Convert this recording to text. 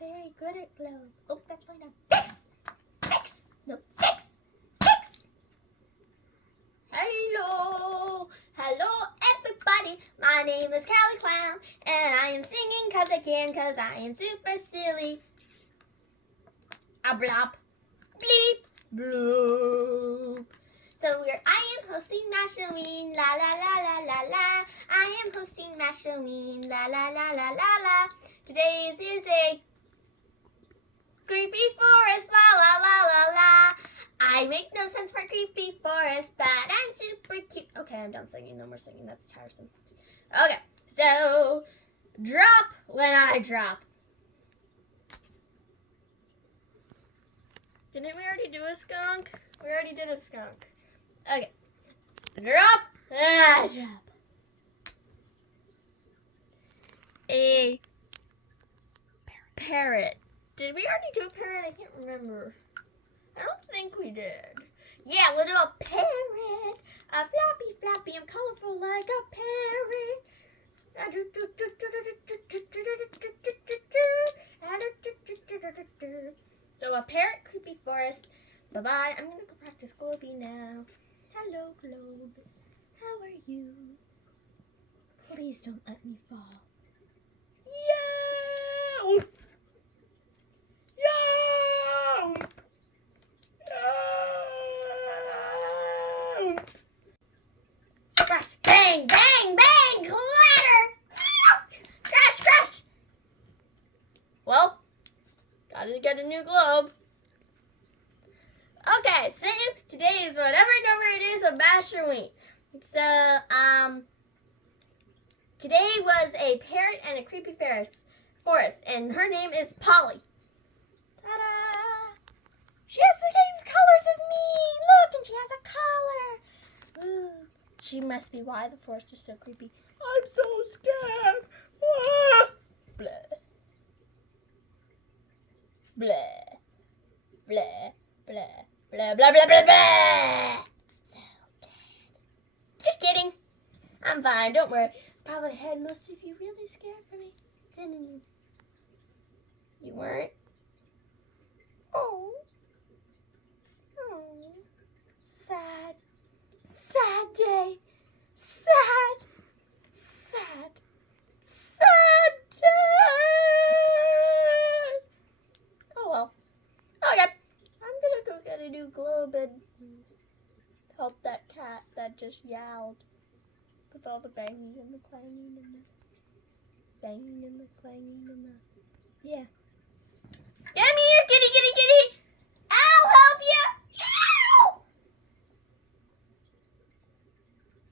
very good at globe. Oh, that's fine now. Fix! Fix! No, fix! Fix! Hello! Hello, everybody. My name is Callie Clown, and I am singing cause I can, cause I am super silly. A blop. Bleep. Bloop. So I am hosting Mashoween, la la la la la la. I am hosting Mashoween, la la la la la la. Today's is a creepy forest, la la la la la. I make no sense for creepy forest, but I'm super cute. Okay, I'm done singing. No more singing. That's tiresome. Okay, so drop when I drop. Didn't we already do a skunk? We already did a skunk. Okay. Drop and I drop. A parrot. Did we already do a parrot? I can't remember. I don't think we did. Yeah, we'll do a parrot. A flappy, flappy, I'm colorful like a parrot. So a parrot, creepy forest. Bye-bye. I'm going to go practice Globey now. Hello, Globe. How are you? Please don't let me fall. Yo! Yo! Yo! Crash! Bang! Bang! Bang! Clatter! Crash! Crash! Well, gotta get a new globe. Okay, so today is whatever number it is of Mashoween. So, today was a parrot and a creepy forest, and her name is Polly. Ta-da! She has the same colors as me! Look, and she has a collar! Ooh, she must be why the forest is so creepy. I'm so scared! Ah! Blah. Blah. Blah. Blah. Blah, blah, blah, blah, blah! So dead. Just kidding. I'm fine, don't worry. Probably had most of you really scared for me, didn't you? You weren't? Oh. Oh. Sad. Sad day. Sad. Sad. Sad day. Oh well. Okay. I'm gonna go get a new globe and help that cat that just yowled with all the banging and the clanging and the banging and the clanging and the, yeah.